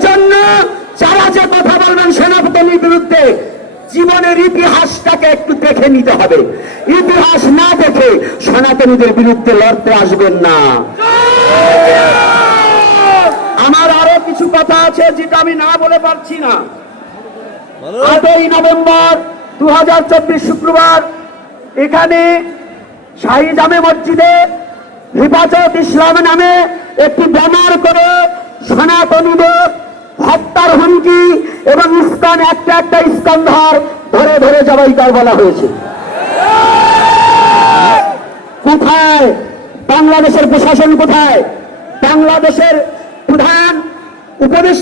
এজন্য যারা যে কথা বলবেন সেনাপতির বিরুদ্ধে, জীবনের ইতিহাসটাকে একটু দেখে নিতে হবে। ইতিহাস না দেখে সনাতনীদের বিরুদ্ধে লড়তে আসবেন না। আমার আরো কিছু কথা আছে যেটা আমি না বলে পারছি না। 8ই নভেম্বর 2024 শুক্রবার এখানে শাহী জামে মসজিদে হেফাজত ইসলাম নামে একটি ব্যানার করে সনাতনীদের হত্যার হুমকি এবং ইস্কন একটা একটা ইস্কন ধরে ধরে জবাই কর বলা হয়েছে। কোথায় বাংলাদেশের প্রশাসন? কোথায় বাংলাদেশের প্রধান উপদেষ্টা?